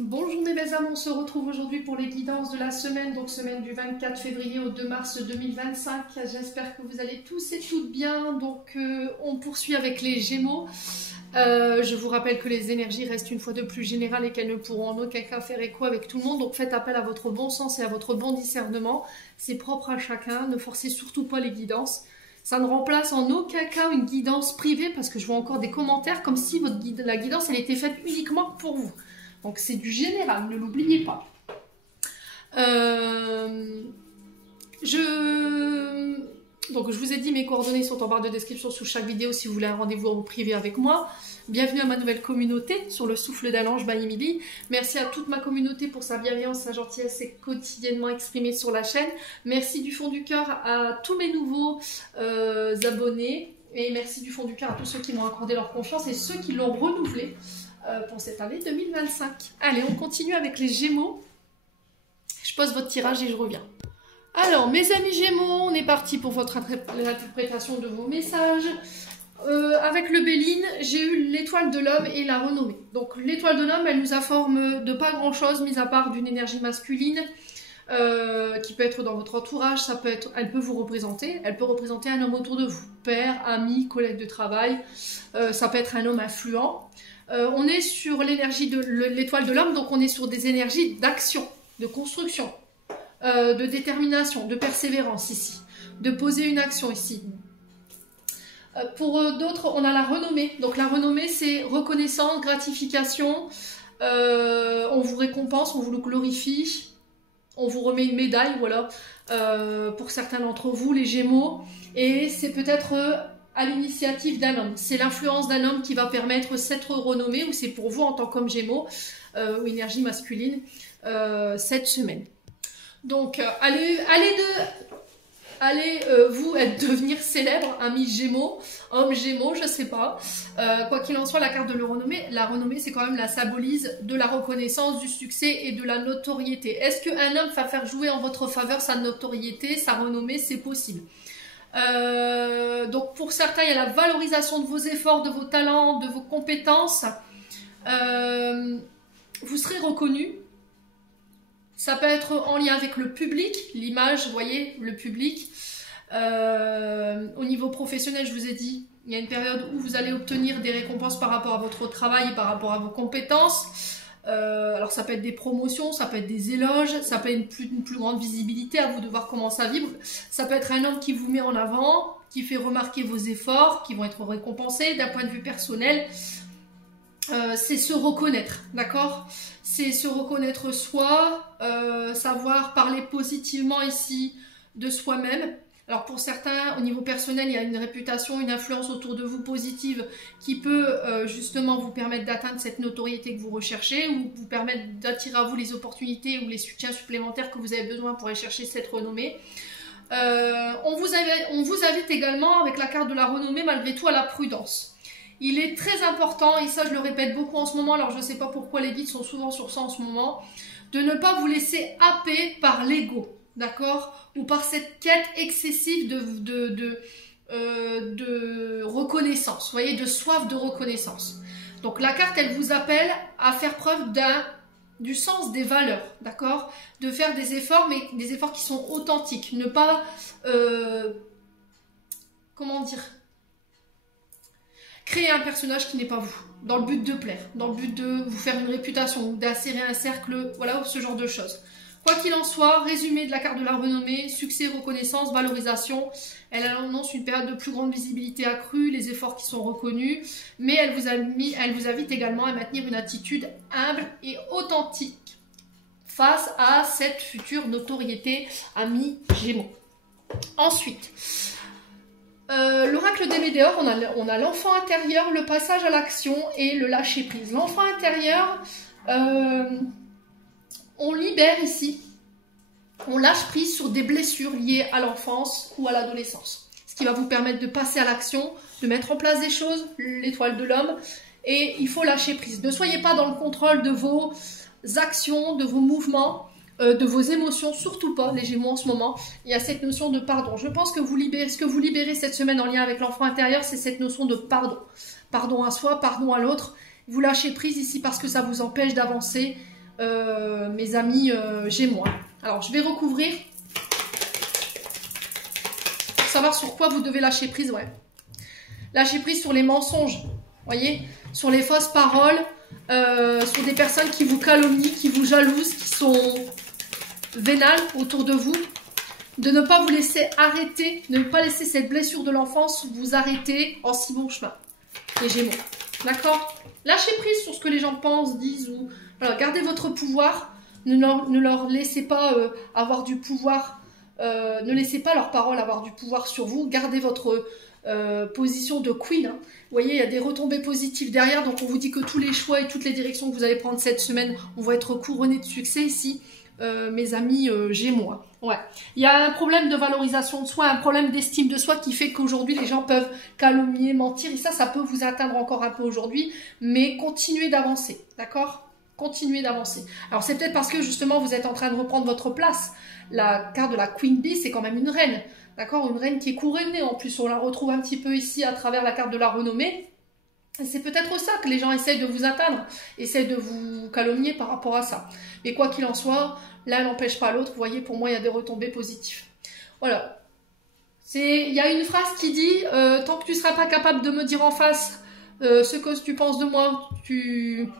Bonjour mes belles âmes, on se retrouve aujourd'hui pour les guidances de la semaine, donc semaine du 24 février au 2 mars 2025. J'espère que vous allez tous et toutes bien. Donc on poursuit avec les Gémeaux. Je vous rappelle que les énergies restent une fois de plus générales et qu'elles ne pourront en aucun cas faire écho avec tout le monde. Donc faites appel à votre bon sens et à votre bon discernement. C'est propre à chacun, ne forcez surtout pas les guidances. Ça ne remplace en aucun cas une guidance privée parce que je vois encore des commentaires comme si la guidance elle était faite uniquement pour vous. Donc c'est du général, ne l'oubliez pas. Donc je vous ai dit, mes coordonnées sont en barre de description sous chaque vidéo si vous voulez un rendez-vous en privé avec moi. Bienvenue à ma nouvelle communauté sur le souffle d'un ange by Emily. Merci à toute ma communauté pour sa bienveillance, sa gentillesse et quotidiennement exprimée sur la chaîne. Merci du fond du cœur à tous mes nouveaux abonnés. Et merci du fond du cœur à tous ceux qui m'ont accordé leur confiance et ceux qui l'ont renouvelé pour cette année 2025. Allez, on continue avec les Gémeaux. Je pose votre tirage et je reviens. Alors, mes amis Gémeaux, on est parti pour votre interprétation de vos messages. Avec le Béline, j'ai eu l'étoile de l'homme et la renommée. Donc, l'étoile de l'homme, elle nous informe de pas grand-chose, mis à part d'une énergie masculine qui peut être dans votre entourage. Elle peut vous représenter. Elle peut représenter un homme autour de vous, père, ami, collègue de travail. Ça peut être un homme influent. On est sur l'énergie de l'étoile de l'homme, donc on est sur des énergies d'action, de construction, de détermination, de persévérance ici, de poser une action ici. Pour d'autres, on a la renommée. Donc la renommée, c'est reconnaissance, gratification, on vous récompense, on vous le glorifie, on vous remet une médaille, voilà, pour certains d'entre vous, les Gémeaux, et c'est peut-être à l'initiative d'un homme. C'est l'influence d'un homme qui va permettre cette renommée, ou c'est pour vous en tant qu'homme Gémeaux, ou énergie masculine, cette semaine. Donc, allez vous devenir célèbre, ami Gémeaux, homme Gémeaux, je sais pas. Quoi qu'il en soit, la carte de la renommée, c'est quand même la symbolise de la reconnaissance, du succès et de la notoriété. Est-ce qu'un homme va faire jouer en votre faveur sa notoriété, sa renommée? C'est possible. Donc pour certains, il y a la valorisation de vos efforts, de vos talents, de vos compétences. Vous serez reconnu. Ça peut être en lien avec le public, l'image, vous voyez, le public. Au niveau professionnel, je vous ai dit, il y a une période où vous allez obtenir des récompenses par rapport à votre travail et par rapport à vos compétences. Alors ça peut être des promotions, ça peut être des éloges, ça peut être une plus grande visibilité, à vous de voir comment ça vibre. Ça peut être un homme qui vous met en avant, qui fait remarquer vos efforts, qui vont être récompensés d'un point de vue personnel. C'est se reconnaître, d'accord? C'est se reconnaître soi, savoir parler positivement ici de soi-même. Alors pour certains, au niveau personnel, il y a une réputation, une influence autour de vous positive qui peut justement vous permettre d'atteindre cette notoriété que vous recherchez ou vous permettre d'attirer à vous les opportunités ou les soutiens supplémentaires que vous avez besoin pour aller chercher cette renommée. On vous invite également avec la carte de la renommée malgré tout à la prudence. Il est très important, et ça je le répète beaucoup en ce moment, alors je ne sais pas pourquoi les guides sont souvent sur ça en ce moment, de ne pas vous laisser happer par l'ego. D'accord? Ou par cette quête excessive de reconnaissance, vous voyez, de soif de reconnaissance. Donc la carte, elle vous appelle à faire preuve du sens des valeurs, d'accord? De faire des efforts, mais des efforts qui sont authentiques. Ne pas, comment dire, créer un personnage qui n'est pas vous, dans le but de plaire, dans le but de vous faire une réputation, d'insérer un cercle, voilà, ce genre de choses. Quoi qu'il en soit, résumé de la carte de la renommée, succès, reconnaissance, valorisation. Elle annonce une période de plus grande visibilité accrue, les efforts qui sont reconnus, mais elle vous invite également à maintenir une attitude humble et authentique face à cette future notoriété, ami Gémeaux. Ensuite, l'oracle des Médéors, on a l'enfant intérieur, le passage à l'action et le lâcher prise. L'enfant intérieur, on libère ici, on lâche prise sur des blessures liées à l'enfance ou à l'adolescence. Ce qui va vous permettre de passer à l'action, de mettre en place des choses, l'étoile de l'homme, et il faut lâcher prise. Ne soyez pas dans le contrôle de vos actions, de vos mouvements, de vos émotions, surtout pas les Gémeaux en ce moment. Il y a cette notion de pardon. Je pense que ce que vous libérez cette semaine en lien avec l'enfant intérieur, c'est cette notion de pardon. Pardon à soi, pardon à l'autre. Vous lâchez prise ici parce que ça vous empêche d'avancer mes amis Gémeaux. Alors, je vais recouvrir. Pour savoir sur quoi vous devez lâcher prise, ouais. Lâcher prise sur les mensonges, voyez, sur les fausses paroles, sur des personnes qui vous calomnient, qui vous jalousent, qui sont vénales autour de vous. De ne pas vous laisser arrêter, de ne pas laisser cette blessure de l'enfance vous arrêter en si bon chemin, les Gémeaux. D'accord? Lâchez prise sur ce que les gens pensent, disent, ou voilà, gardez votre pouvoir. Ne leur laissez pas avoir du pouvoir. Ne laissez pas leurs paroles avoir du pouvoir sur vous. Gardez votre position de queen. Hein. Vous voyez, il y a des retombées positives derrière. Donc, on vous dit que tous les choix et toutes les directions que vous allez prendre cette semaine, on va être couronnés de succès ici, mes amis Gémeaux. Hein. Ouais. Il y a un problème de valorisation de soi, un problème d'estime de soi qui fait qu'aujourd'hui, les gens peuvent calomnier, mentir. Et ça peut vous atteindre encore un peu aujourd'hui. Mais continuez d'avancer. D'accord? Continuez d'avancer. Alors, c'est peut-être parce que, justement, vous êtes en train de reprendre votre place. La carte de la Queen Bee, c'est quand même une reine. D'accord? Une reine qui est couronnée. En plus, on la retrouve un petit peu ici à travers la carte de la renommée. C'est peut-être ça que les gens essayent de vous atteindre, essayent de vous calomnier par rapport à ça. Mais quoi qu'il en soit, l'un n'empêche pas l'autre. Vous voyez, pour moi, il y a des retombées positives. Voilà. Il y a une phrase qui dit tant que tu ne seras pas capable de me dire en face ce que tu penses de moi, tu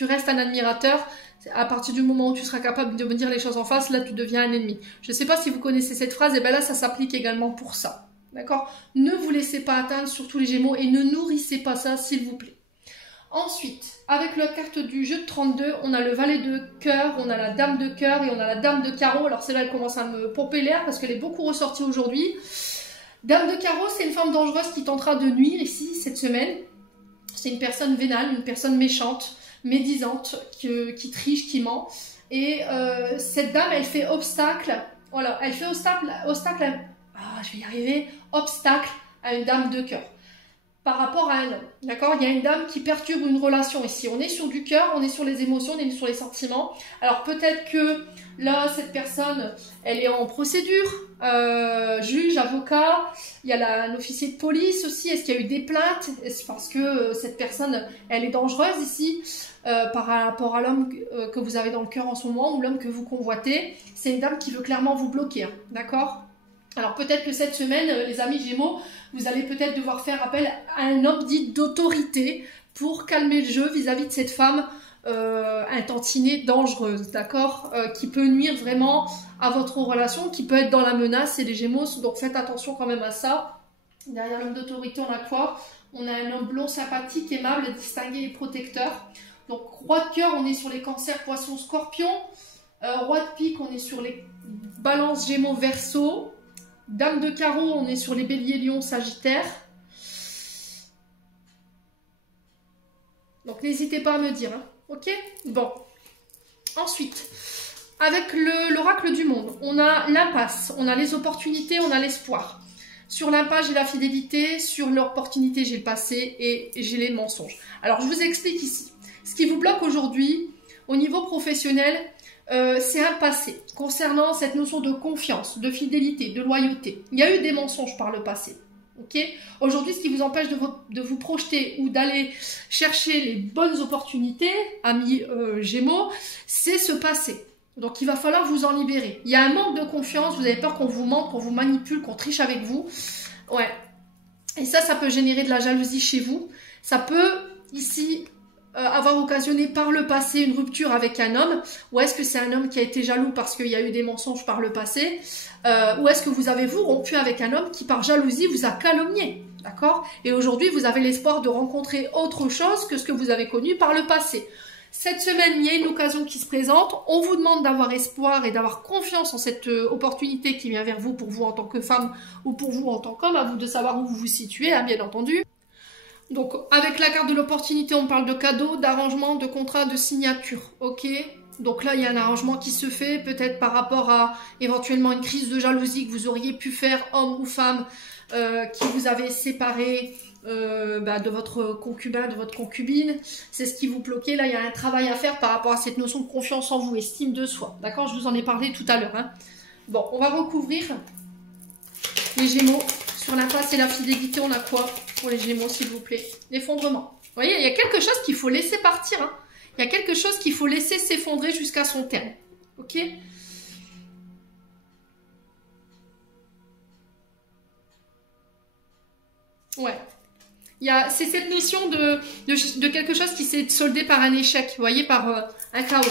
restes un admirateur. À partir du moment où tu seras capable de me dire les choses en face, là, tu deviens un ennemi. Je ne sais pas si vous connaissez cette phrase, et bien là, ça s'applique également pour ça. D'accord? Ne vous laissez pas atteindre, surtout les Gémeaux, et ne nourrissez pas ça, s'il vous plaît. Ensuite, avec la carte du jeu de 32, on a le valet de cœur, on a la dame de cœur et on a la dame de carreau. Alors celle-là, elle commence à me pomper l'air parce qu'elle est beaucoup ressortie aujourd'hui. Dame de carreau, c'est une femme dangereuse qui tentera de nuire ici, cette semaine. C'est une personne vénale, une personne méchante, médisante, qui triche, qui ment. Et cette dame, elle fait obstacle. Voilà, elle fait obstacle je vais y arriver. Obstacle à une dame de cœur. Par rapport à un homme. D'accord? Il y a une dame qui perturbe une relation ici. On est sur du cœur, on est sur les émotions, on est sur les sentiments. Alors peut-être que là, cette personne, elle est en procédure. Juge, avocat. Il y a un officier de police aussi. Est-ce qu'il y a eu des plaintes? Est-ce parce que cette personne, elle est dangereuse ici par rapport à l'homme que vous avez dans le cœur en ce moment ou l'homme que vous convoitez? C'est une dame qui veut clairement vous bloquer. Hein, d'accord? Alors peut-être que cette semaine, les amis Gémeaux, vous allez peut-être devoir faire appel à un homme dit d'autorité pour calmer le jeu vis-à-vis de cette femme intantinée, dangereuse, d'accord, qui peut nuire vraiment à votre relation, qui peut être dans la menace, et les Gémeaux, donc faites attention quand même à ça. Derrière l'homme d'autorité, on a quoi? On a un homme blond, sympathique, aimable, distingué et protecteur. Donc roi de cœur, on est sur les cancers, poissons, scorpions. Roi de pique, on est sur les balances, Gémeaux, Verseau. Dame de carreau, on est sur les béliers, lions, sagittaires. Donc n'hésitez pas à me dire, hein. Ok? Bon. Ensuite, avec l'oracle du monde, on a l'impasse, on a les opportunités, on a l'espoir. Sur l'impasse, j'ai la fidélité, sur l'opportunité, j'ai le passé et j'ai les mensonges. Alors, je vous explique ici. Ce qui vous bloque aujourd'hui, au niveau professionnel, c'est un passé concernant cette notion de confiance, de fidélité, de loyauté. Il y a eu des mensonges par le passé. Okay. Aujourd'hui, ce qui vous empêche de vous projeter ou d'aller chercher les bonnes opportunités, amis Gémeaux, c'est ce passé. Donc, il va falloir vous en libérer. Il y a un manque de confiance, vous avez peur qu'on vous mente, qu'on vous manipule, qu'on triche avec vous. Ouais. Et ça peut générer de la jalousie chez vous. Ça peut, ici, avoir occasionné par le passé une rupture avec un homme, ou est-ce que c'est un homme qui a été jaloux parce qu'il y a eu des mensonges par le passé, ou est-ce que vous avez rompu avec un homme qui par jalousie vous a calomnié, d'accord? Et aujourd'hui vous avez l'espoir de rencontrer autre chose que ce que vous avez connu par le passé. Cette semaine, il y a une occasion qui se présente, on vous demande d'avoir espoir et d'avoir confiance en cette opportunité qui vient vers vous, pour vous en tant que femme ou pour vous en tant qu'homme, à vous de savoir où vous vous situez, hein, bien entendu. Donc, avec la carte de l'opportunité, on parle de cadeaux, d'arrangements, de contrats, de signatures, ok? Donc là, il y a un arrangement qui se fait, peut-être par rapport à éventuellement une crise de jalousie que vous auriez pu faire, homme ou femme, qui vous avait séparé de votre concubin, de votre concubine. C'est ce qui vous bloquait. Là, il y a un travail à faire par rapport à cette notion de confiance en vous, estime de soi. D'accord? Je vous en ai parlé tout à l'heure. Hein. Bon, on va recouvrir les Gémeaux. Sur l'impasse et la fidélité, on a quoi pour les Gémeaux, s'il vous plaît? L'effondrement. Vous voyez, il y a quelque chose qu'il faut laisser partir. Hein. Il y a quelque chose qu'il faut laisser s'effondrer jusqu'à son terme. Ok? Ouais. C'est cette notion de quelque chose qui s'est soldé par un échec, vous voyez, par un chaos.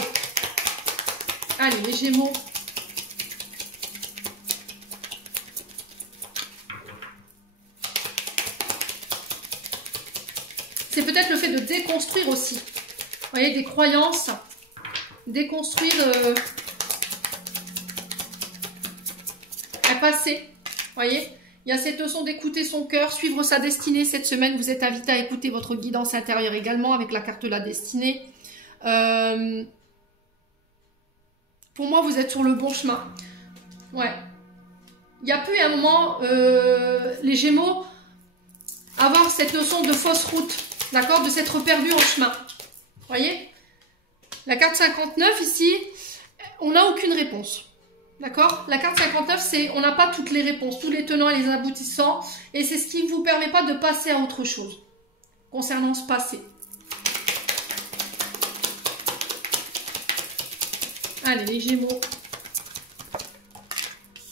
Allez, les Gémeaux. C'est peut-être le fait de déconstruire aussi. Vous voyez, des croyances. Déconstruire un passé. Vous voyez? Il y a cette notion d'écouter son cœur, suivre sa destinée. Cette semaine, vous êtes invité à écouter votre guidance intérieure également avec la carte de la destinée. Pour moi, vous êtes sur le bon chemin. Ouais. Il y a pu à un moment, les Gémeaux, avoir cette notion de fausse route. D'accord? De s'être perdu en chemin. Vous voyez? La carte 59, ici, on n'a aucune réponse. D'accord? La carte 59, c'est on n'a pas toutes les réponses, tous les tenants et les aboutissants. Et c'est ce qui ne vous permet pas de passer à autre chose concernant ce passé. Allez, les Gémeaux.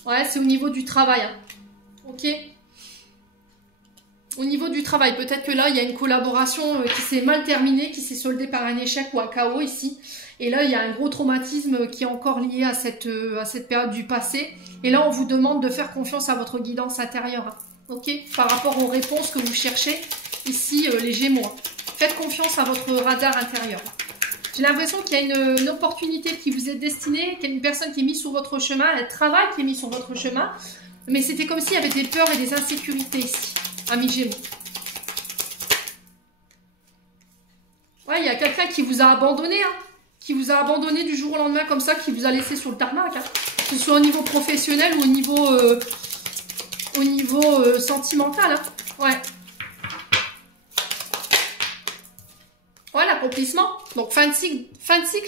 Ouais, c'est au niveau du travail. Hein. Ok? Au niveau du travail, peut-être que là, il y a une collaboration qui s'est mal terminée, qui s'est soldée par un échec ou un chaos ici. Et là, il y a un gros traumatisme qui est encore lié à cette période du passé. Et là, on vous demande de faire confiance à votre guidance intérieure. Ok? Par rapport aux réponses que vous cherchez ici, les Gémeaux. Faites confiance à votre radar intérieur. J'ai l'impression qu'il y a une opportunité qui vous est destinée, qu'il y a une personne qui est mise sur votre chemin, un travail qui est mis sur votre chemin. Mais c'était comme s'il y avait des peurs et des insécurités ici, amis Gémeaux. Ouais, il y a quelqu'un qui vous a abandonné, hein. Qui vous a abandonné du jour au lendemain comme ça, qui vous a laissé sur le tarmac, hein. Que ce soit au niveau professionnel ou au niveau sentimental. Hein. Ouais. Ouais, l'accomplissement. Donc, fin de cycle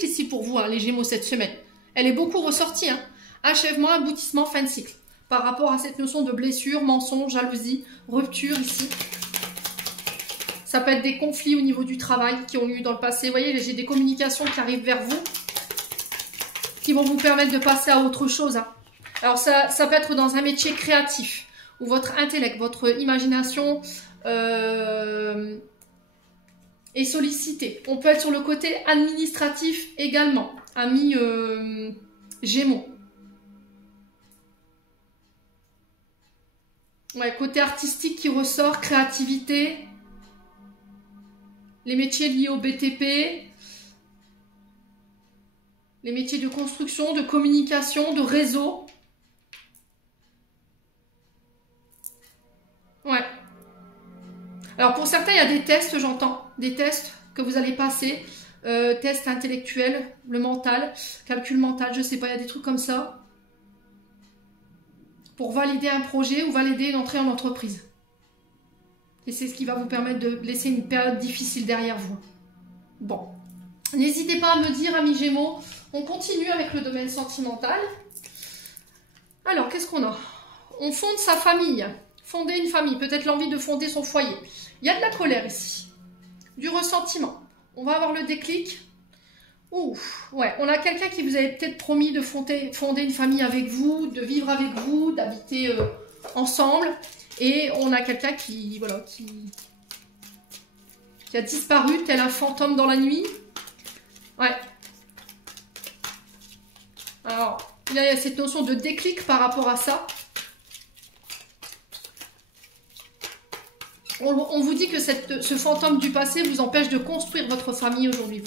ici pour vous, hein, les Gémeaux, cette semaine. Elle est beaucoup ressortie. Hein. Achèvement, aboutissement, fin de cycle. Par rapport à cette notion de blessure, mensonge, jalousie, rupture ici. Ça peut être des conflits au niveau du travail qui ont eu dans le passé. Vous voyez, j'ai des communications qui arrivent vers vous qui vont vous permettre de passer à autre chose. Hein. Alors, ça peut être dans un métier créatif où votre intellect, votre imagination est sollicité. On peut être sur le côté administratif également, amis Gémeaux. Ouais, côté artistique qui ressort, créativité. Les métiers liés au BTP, les métiers de construction, de communication, de réseau. Ouais. Alors pour certains, il y a des tests, j'entends. Des tests que vous allez passer. Tests intellectuels, le mental, calcul mental, je sais pas, il y a des trucs comme ça. Pour valider un projet ou valider une entrée en entreprise. Et c'est ce qui va vous permettre de laisser une période difficile derrière vous. Bon. N'hésitez pas à me dire, amis Gémeaux, on continue avec le domaine sentimental. Alors, qu'est-ce qu'on a? On fonde sa famille. Fonder une famille. Peut-être l'envie de fonder son foyer. Il y a de la colère ici. Du ressentiment. On va avoir le déclic. Ouf. Ouais, on a quelqu'un qui vous avait peut-être promis de fonder une famille avec vous, de vivre avec vous, d'habiter ensemble. Et on a quelqu'un qui a disparu, tel un fantôme dans la nuit. Ouais. Alors, il y a cette notion de déclic par rapport à ça. On vous dit que ce fantôme du passé vous empêche de construire votre famille aujourd'hui.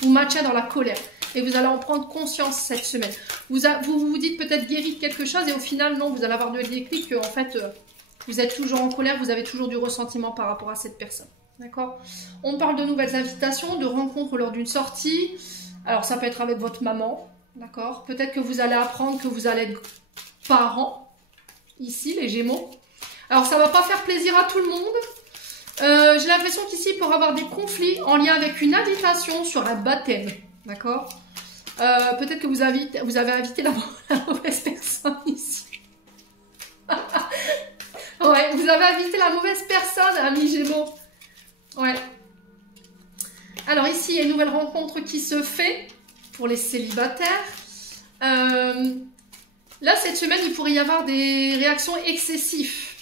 Vous maintient dans la colère. Et vous allez en prendre conscience cette semaine. Vous vous dites peut-être guéri de quelque chose et au final, non, vous allez avoir de déclic en fait... vous êtes toujours en colère, vous avez toujours du ressentiment par rapport à cette personne. D'accord? On parle de nouvelles invitations, de rencontres lors d'une sortie. Alors, ça peut être avec votre maman. D'accord? Peut-être que vous allez apprendre que vous allez être parents. Ici, les Gémeaux. Alors, ça ne va pas faire plaisir à tout le monde. J'ai l'impression qu'ici, il peut y avoir des conflits en lien avec une invitation sur un baptême. D'accord? Peut-être que vous avez invité la mauvaise personne ici. Ouais, vous avez invité la mauvaise personne, amis Gémeaux. Ouais. Alors ici, il y a une nouvelle rencontre qui se fait pour les célibataires. Là, cette semaine, il pourrait y avoir des réactions excessives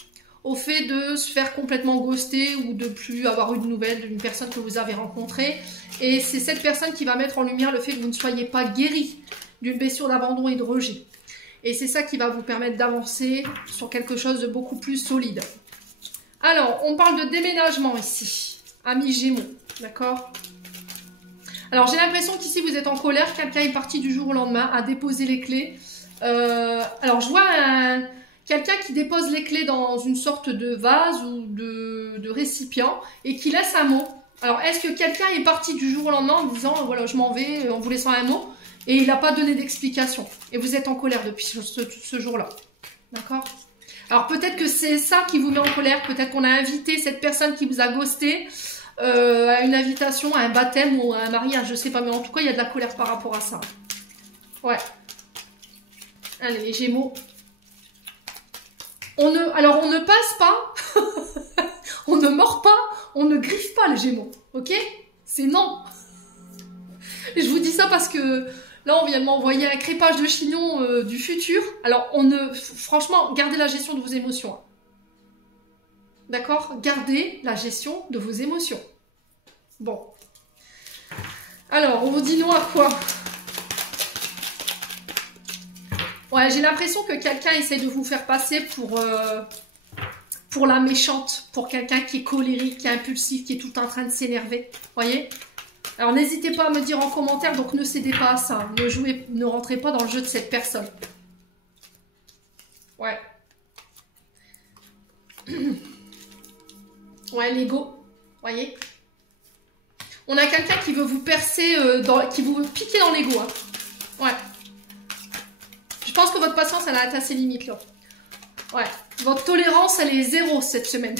au fait de se faire complètement ghoster ou de plus avoir une nouvelle d'une personne que vous avez rencontrée. Et c'est cette personne qui va mettre en lumière le fait que vous ne soyez pas guéri d'une blessure d'abandon et de rejet. Et c'est ça qui va vous permettre d'avancer sur quelque chose de beaucoup plus solide. Alors, on parle de déménagement ici, amis Gémeaux, d'accord? Alors, j'ai l'impression qu'ici, vous êtes en colère, quelqu'un est parti du jour au lendemain, a déposé les clés. Alors, je vois quelqu'un qui dépose les clés dans une sorte de vase ou de récipient et qui laisse un mot. Alors, est-ce que quelqu'un est parti du jour au lendemain en disant, voilà, je m'en vais, en vous laissant un mot, et il n'a pas donné d'explication. Et vous êtes en colère depuis ce jour-là. D'accord? Alors, peut-être que c'est ça qui vous met en colère. Peut-être qu'on a invité cette personne qui vous a ghosté à une invitation, à un baptême ou à un mariage, je sais pas. Mais en tout cas, il y a de la colère par rapport à ça. Ouais. Allez, les Gémeaux. Alors, on ne passe pas, on ne mord pas, on ne griffe pas les Gémeaux, ok? C'est non. Je vous dis ça parce que là, on vient de m'envoyer un crépage de chignon du futur. Alors, franchement, gardez la gestion de vos émotions. Hein. D'accord? Gardez la gestion de vos émotions. Bon. Alors, on vous dit non à quoi? Ouais, j'ai l'impression que quelqu'un essaie de vous faire passer pour la méchante, pour quelqu'un qui est colérique, qui est impulsif, qui est tout en train de s'énerver. Voyez? Alors, n'hésitez pas à me dire en commentaire, donc ne cédez pas à ça. Ne rentrez pas dans le jeu de cette personne. Ouais. Ouais, l'ego. Voyez? On a quelqu'un qui veut vous percer, qui veut vous piquer dans l'ego. Hein. Ouais. Je pense que votre patience, elle a atteint ses limites, là. Ouais. Votre tolérance, elle est zéro cette semaine.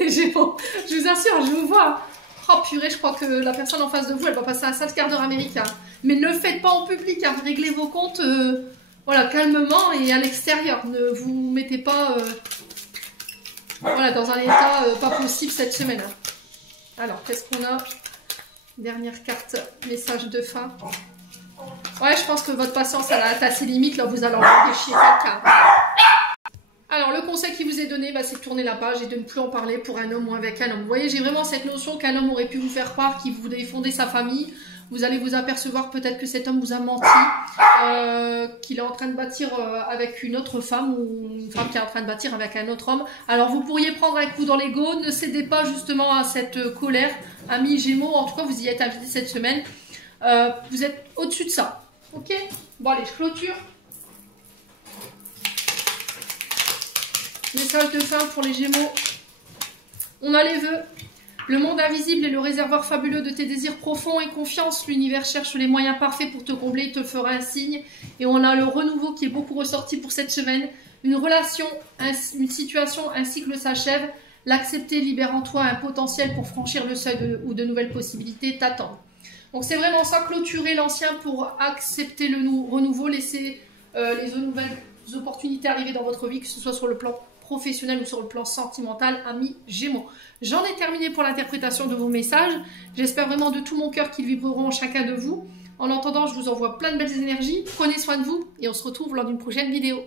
Les Gémeaux, je vous assure, je vous vois. Oh purée, je crois que la personne en face de vous, elle va passer un sale quart d'heure américain. Mais ne le faites pas en public, hein. Réglez vos comptes voilà, calmement et à l'extérieur. Ne vous mettez pas voilà, dans un état pas possible cette semaine. Hein. Alors, qu'est-ce qu'on a? Dernière carte, message de fin. Ouais, je pense que votre patience, elle a atteint ses limites. Là, vous allez envoyer chier quelqu'un. Alors, le conseil qui vous est donné, bah, c'est de tourner la page et de ne plus en parler pour un homme ou avec un homme. Vous voyez, j'ai vraiment cette notion qu'un homme aurait pu vous faire croire qu'il voulait fonder sa famille. Vous allez vous apercevoir peut-être que cet homme vous a menti, qu'il est en train de bâtir avec une autre femme ou une femme qui est en train de bâtir avec un autre homme. Alors, vous pourriez prendre un coup dans l'ego. Ne cédez pas justement à cette colère. Amis Gémeaux, en tout cas, vous y êtes invités cette semaine. Vous êtes au-dessus de ça. Ok? Bon, allez, je clôture. Message de fin pour les Gémeaux. On a les vœux. Le monde invisible est le réservoir fabuleux de tes désirs profonds et confiance. L'univers cherche les moyens parfaits pour te combler. Il te fera un signe. Et on a le renouveau qui est beaucoup ressorti pour cette semaine. Une relation, une situation, un cycle s'achève. L'accepter libère en toi un potentiel pour franchir le seuil ou de nouvelles possibilités t'attendent. Donc c'est vraiment ça, clôturer l'ancien pour accepter le renouveau, laisser les nouvelles opportunités arriver dans votre vie, que ce soit sur le plan professionnel ou sur le plan sentimental, amis Gémeaux. J'en ai terminé pour l'interprétation de vos messages. J'espère vraiment de tout mon cœur qu'ils vibreront en chacun de vous. En attendant, je vous envoie plein de belles énergies. Prenez soin de vous et on se retrouve lors d'une prochaine vidéo.